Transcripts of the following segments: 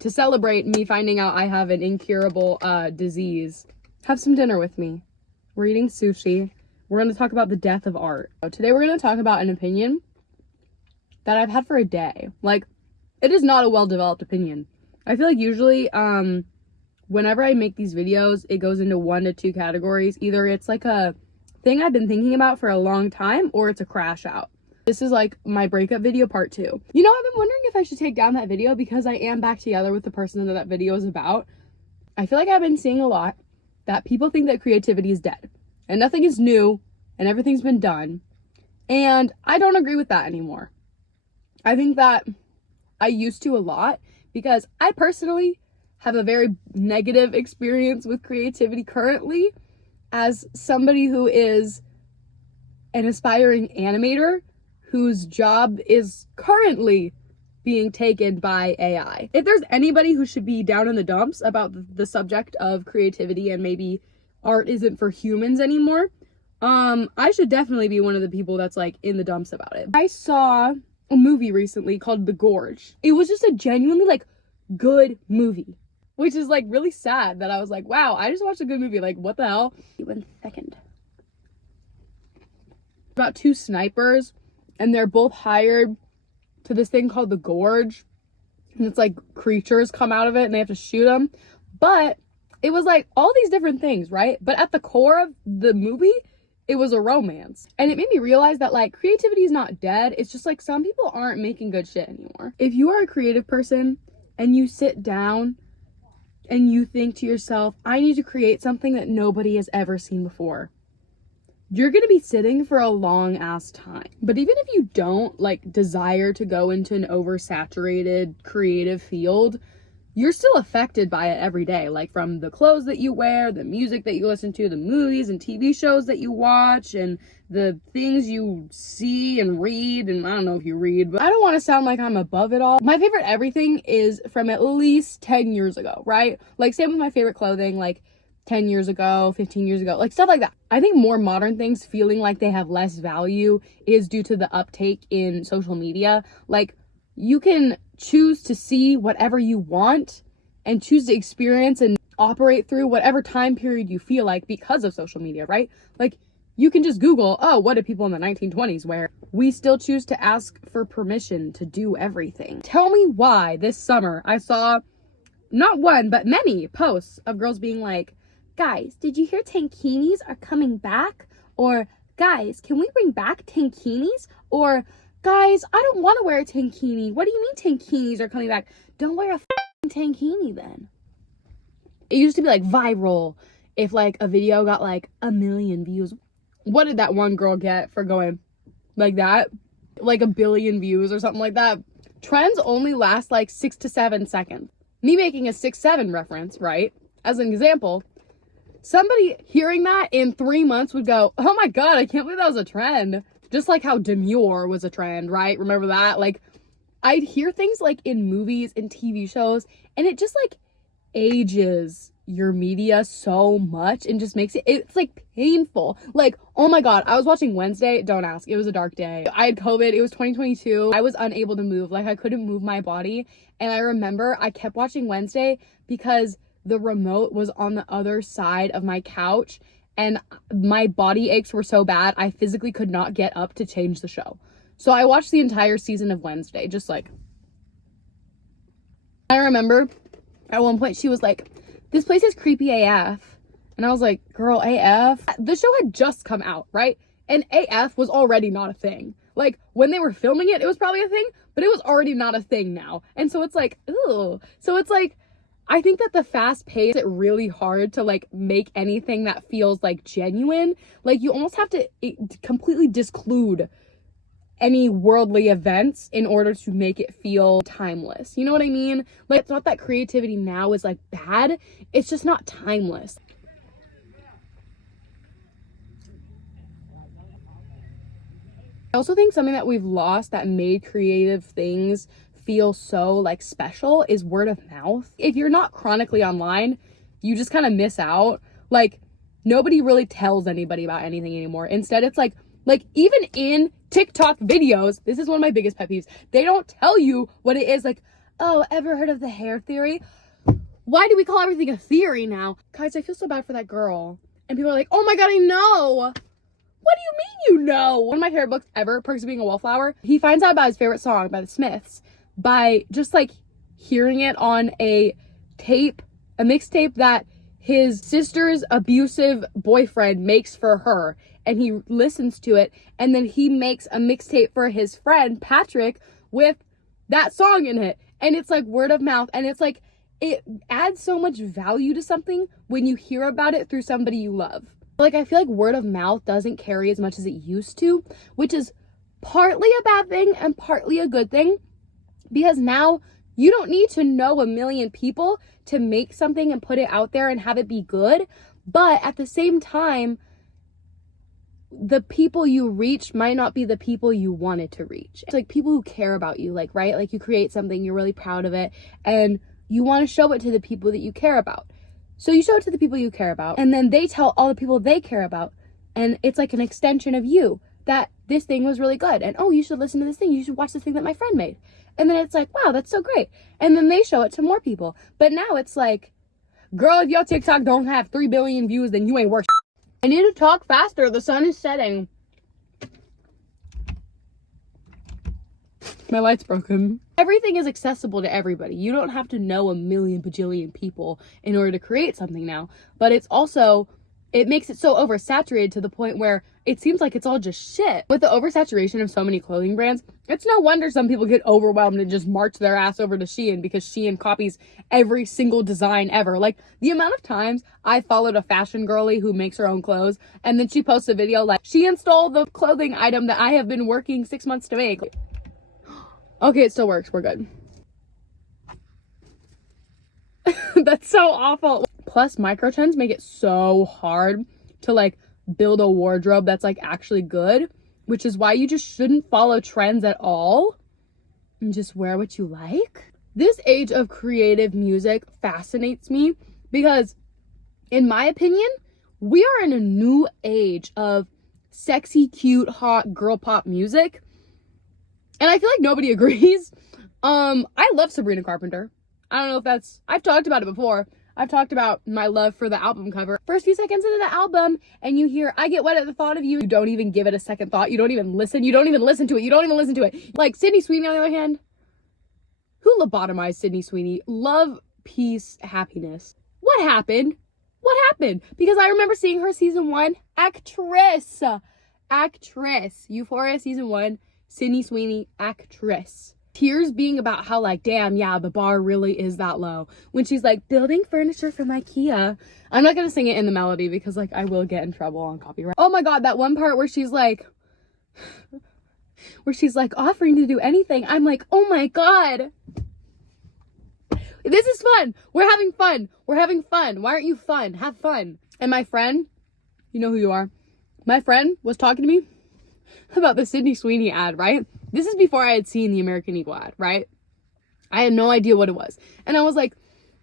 To celebrate me finding out I have an incurable disease, have some dinner with me. We're eating sushi. We're going to talk about the death of art. Today we're going to talk about an opinion that I've had for a day. Like, it is not a well-developed opinion. I feel like usually whenever I make these videos, it goes into 1 to 2 categories. Either it's like a thing I've been thinking about for a long time, or it's a crash out. This is like my breakup video part 2. You know, I've been wondering if I should take down that video because I am back together with the person that video is about. I feel like I've been seeing a lot that people think that creativity is dead and nothing is new and everything's been done. And I don't agree with that anymore. I think that I used to a lot because I personally have a very negative experience with creativity currently as somebody who is an aspiring animator whose job is currently being taken by AI. If there's anybody who should be down in the dumps about the subject of creativity and maybe art isn't for humans anymore, I should definitely be one of the people that's like in the dumps about it. I saw a movie recently called The Gorge. It was just a genuinely like good movie, which is like really sad that I was like, wow, I just watched a good movie. Like, what the hell? 1 second. About 2 snipers, and they're both hired to this thing called the Gorge, and it's like creatures come out of it and they have to shoot them. But it was like all these different things, right? But at the core of the movie, it was a romance. And it made me realize that like creativity is not dead. It's just like some people aren't making good shit anymore. If you are a creative person and you sit down and you think to yourself, I need to create something that nobody has ever seen before, you're gonna be sitting for a long ass time. But even if you don't like desire to go into an oversaturated creative field, you're still affected by it every day. Like from the clothes that you wear, the music that you listen to, the movies and TV shows that you watch, and the things you see and read. And I don't know if you read, but I don't want to sound like I'm above it all. My favorite everything is from at least 10 years ago, right? Like same with my favorite clothing, like 10 years ago, 15 years ago, like stuff like that. I think more modern things feeling like they have less value is due to the uptake in social media. Like you can choose to see whatever you want and choose to experience and operate through whatever time period you feel like because of social media, right? Like you can just Google, oh, what did people in the 1920s wear? We still choose to ask for permission to do everything. Tell me why this summer I saw not one, but many posts of girls being like, guys, did you hear tankinis are coming back? Or guys, can we bring back tankinis? Or guys, I don't want to wear a tankini. What do you mean tankinis are coming back? Don't wear a tankini then. It used to be like viral if like a video got like 1 million views. What did that one girl get for going like that? Like 1 billion views or something like that. Trends only last like 6 to 7 seconds. Me making a 6'7" reference, right? As an example, somebody hearing that in 3 months would go, oh my God, I can't believe that was a trend. Just like how demure was a trend, right? Remember that? Like, I'd hear things like in movies and TV shows, and it just like ages your media so much and just makes it's like painful. Like, oh my God, I was watching Wednesday. Don't ask. It was a dark day. I had COVID. It was 2022. I was unable to move. Like, I couldn't move my body. And I remember I kept watching Wednesday because the remote was on the other side of my couch and my body aches were so bad I physically could not get up to change the show. So I watched the entire season of Wednesday, just like. I remember at one point she was like, this place is creepy AF. And I was like, girl, AF? The show had just come out, right? And AF was already not a thing. Like, when they were filming it, it was probably a thing, but it was already not a thing now. And so it's like, ooh. So it's like, I think that the fast pace is really hard to like make anything that feels like genuine. Like you almost have to completely disclude any worldly events in order to make it feel timeless. You know what I mean? Like it's not that creativity now is like bad. It's just not timeless. I also think something that we've lost that made creative things feel so like special is word of mouth. If you're not chronically online, you just kind of miss out. Like nobody really tells anybody about anything anymore. Instead, it's like even in TikTok videos, this is one of my biggest pet peeves. They don't tell you what it is. Like, oh, ever heard of the hair theory? Why do we call everything a theory now? Guys, I feel so bad for that girl. And people are like, oh my god, I know. What do you mean you know? One of my favorite books ever, Perks of Being a Wallflower. He finds out about his favorite song by the Smiths by just like hearing it on a mixtape that his sister's abusive boyfriend makes for her. And he listens to it, and then he makes a mixtape for his friend Patrick with that song in it. And it's like word of mouth, and it's like, it adds so much value to something when you hear about it through somebody you love. Like, I feel like word of mouth doesn't carry as much as it used to, which is partly a bad thing and partly a good thing, because now you don't need to know a million people to make something and put it out there and have it be good. But at the same time, the people you reach might not be the people you wanted to reach. It's like people who care about you, like, right? Like, you create something, you're really proud of it, and you want to show it to the people that you care about. So you show it to the people you care about, and then they tell all the people they care about. And it's like an extension of you, that this thing was really good. And, oh, you should listen to this thing. You should watch this thing that my friend made. And then it's like, wow, that's so great. And then they show it to more people. But now it's like, girl, if your TikTok don't have 3 billion views, then you ain't worth shit. I need to talk faster. The sun is setting. My light's broken. Everything is accessible to everybody. You don't have to know a million bajillion people in order to create something now. But it's also, it makes it so oversaturated to the point where it seems like it's all just shit. With the oversaturation of so many clothing brands, it's no wonder some people get overwhelmed and just march their ass over to Shein, because Shein copies every single design ever. Like, the amount of times I followed a fashion girly who makes her own clothes, and then she posts a video like, Shein stole the clothing item that I have been working 6 months to make. Okay, it still works. We're good. That's so awful. Plus, microtrends make it so hard to, like, build a wardrobe that's, like, actually good, which is why you just shouldn't follow trends at all and just wear what you like. This age of creative music fascinates me because, in my opinion, we are in a new age of sexy, cute, hot girl pop music. And I feel like nobody agrees. I love Sabrina Carpenter. I don't know if that's, I've talked about it before. I've talked about my love for the album cover. First few seconds into the album, and you hear, I get wet at the thought of you. You don't even give it a second thought. You don't even listen. You don't even listen to it. You don't even listen to it. Like, Sydney Sweeney, on the other hand. Who lobotomized Sydney Sweeney? Love, peace, happiness. What happened? What happened? Because I remember seeing her season 1. Actress. Euphoria season 1. Sydney Sweeney, actress. Tears being about how, like, damn, yeah, the bar really is that low. When she's like, building furniture from IKEA. I'm not gonna sing it in the melody because, like, I will get in trouble on copyright. Oh my god, that one part where she's like, offering to do anything. I'm like, oh my god. This is fun. We're having fun. We're having fun. Why aren't you fun? Have fun. And my friend, you know who you are. My friend was talking to me about the Sydney Sweeney ad, right? This is before I had seen the American Eagle ad, right? I had no idea what it was. And I was like,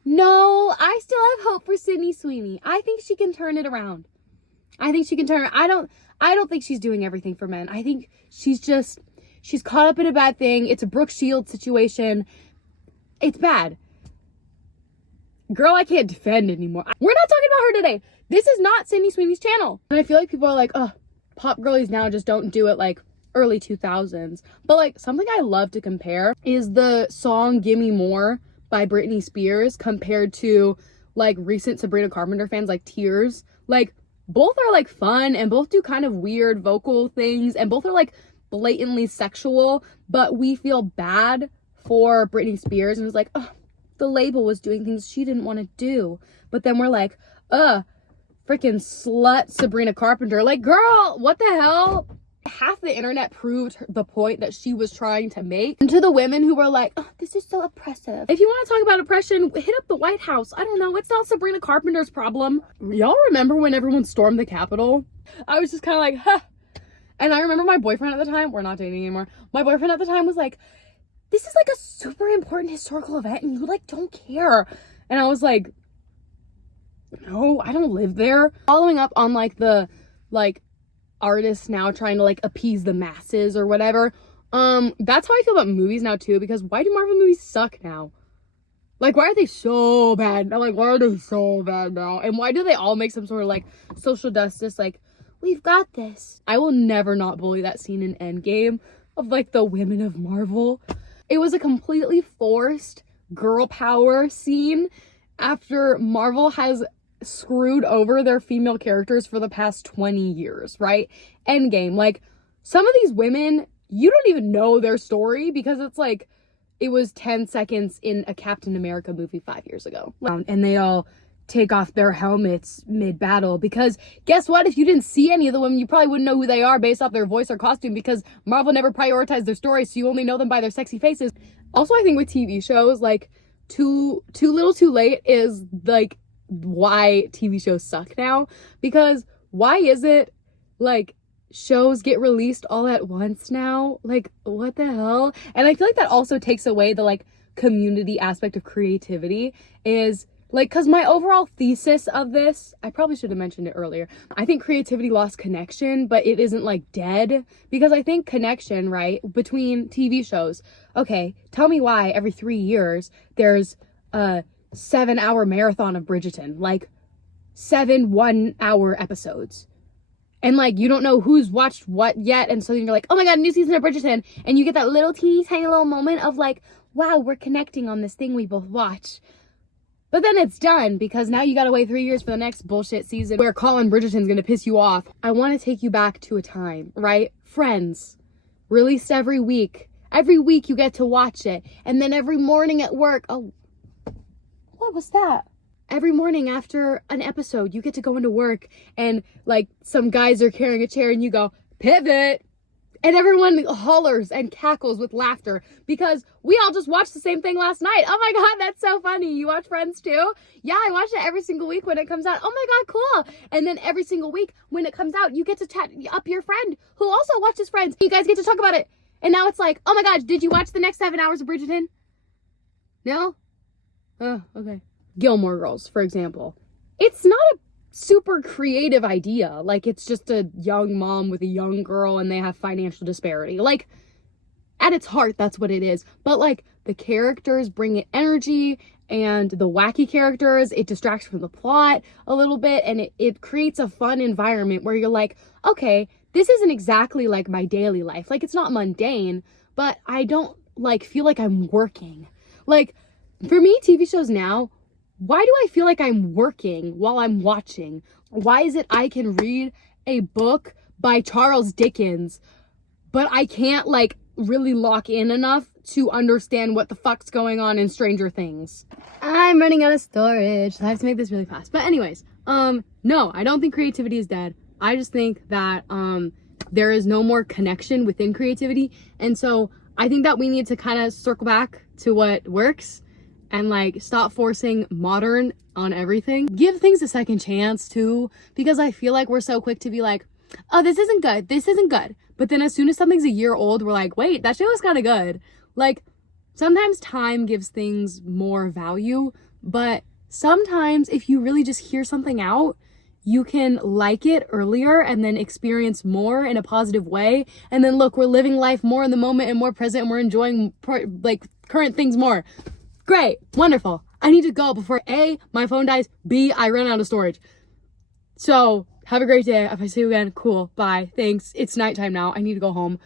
no, I still have hope for Sydney Sweeney. I think she can turn it around. I don't think she's doing everything for men. I think she's caught up in a bad thing. It's a Brooke Shields situation. It's bad. Girl, I can't defend anymore. We're not talking about her today. This is not Sydney Sweeney's channel. And I feel like people are like, oh, pop girlies now just don't do it like early 2000s. But, like, something I love to compare is the song Gimme More by Britney Spears compared to, like, recent Sabrina Carpenter fans like Tears. Like, both are, like, fun and both do kind of weird vocal things and both are, like, blatantly sexual, but we feel bad for Britney Spears and it's like, oh, the label was doing things she didn't want to do. But then we're like, freaking slut Sabrina Carpenter. Like, girl, what the hell? Half the internet proved the point that she was trying to make. And to the women who were like, oh, this is so oppressive. If you want to talk about oppression, hit up the White House. I don't know. It's not Sabrina Carpenter's problem. Y'all remember when everyone stormed the Capitol? I was just kind of like, huh. And I remember my boyfriend at the time, we're not dating anymore. My boyfriend at the time was like, this is like a super important historical event and you like don't care. And I was like, no, I don't live there. Following up on like the, like, artists now trying to like appease the masses or whatever. That's how I feel about movies now too, because why do Marvel movies suck now? Like, why are they so bad? I'm like, why are they so bad now? And why do they all make some sort of, like, social justice, like, we've got this? I will never not bully that scene in Endgame of, like, the women of Marvel. It was a completely forced girl power scene after Marvel has screwed over their female characters for the past 20 years, right? Endgame. Like, some of these women, you don't even know their story because it's like, it was 10 seconds in a Captain America movie 5 years ago. And they all take off their helmets mid-battle because guess what? If you didn't see any of the women, you probably wouldn't know who they are based off their voice or costume because Marvel never prioritized their stories, so you only know them by their sexy faces. Also, I think with TV shows, like, too little too late is, like, why TV shows suck now. Because why is it, like, shows get released all at once now? Like, what the hell? And I feel like that also takes away the, like, community aspect of creativity is, like, because my overall thesis of this, I probably should have mentioned it earlier. I think creativity lost connection, but it isn't, like, dead. Because I think connection, right, between TV shows. Okay, tell me why every 3 years there's a 7-hour marathon of Bridgerton. Like, 7 1-hour episodes. And, like, you don't know who's watched what yet. And so you're like, oh my God, new season of Bridgerton. And you get that little teeny tiny little moment of, like, wow, we're connecting on this thing we both watch. But then it's done because now you gotta wait 3 years for the next bullshit season where Colin Bridgerton's gonna piss you off. I want to take you back to a time, right? Friends. Released every week. Every week you get to watch it. And then every morning at work, oh, what was that? Every morning after an episode, you get to go into work and, like, some guys are carrying a chair and you go, pivot. And everyone hollers and cackles with laughter because we all just watched the same thing last night. Oh my God, that's so funny. You watch Friends too? Yeah, I watch it every single week when it comes out. Oh my God, cool. And then every single week when it comes out, you get to chat up your friend who also watches Friends. You guys get to talk about it. And now it's like, oh my God, did you watch the next 7 hours of Bridgerton? No? Oh, okay. Gilmore Girls, for example. It's not a super creative idea. Like, it's just a young mom with a young girl and they have financial disparity. Like, at its heart, that's what it is. But, like, the characters bring it energy, and the wacky characters, it distracts from the plot a little bit, and it creates a fun environment where you're like, okay, this isn't exactly like my daily life. Like, it's not mundane, but I don't, like, feel like I'm working. Like, for me, TV shows now, why do I feel like I'm working while I'm watching? Why is it I can read a book by Charles Dickens, but I can't, like, really lock in enough to understand what the fuck's going on in Stranger Things? I'm running out of storage, so I have to make this really fast. But anyways, no, I don't think creativity is dead. I just think that, there is no more connection within creativity. And so I think that we need to kind of circle back to what works and, like, stop forcing modern on everything. Give things a second chance too, because I feel like we're so quick to be like, oh, this isn't good, this isn't good. But then as soon as something's a year old, we're like, wait, that shit was kind of good. Like, sometimes time gives things more value, but sometimes if you really just hear something out, you can like it earlier and then experience more in a positive way. And then look, we're living life more in the moment and more present, and we're enjoying like current things more. Great, wonderful. I need to go before A, my phone dies, B, I run out of storage. So have a great day. If I see you again, cool, bye, thanks. It's nighttime now. I need to go home.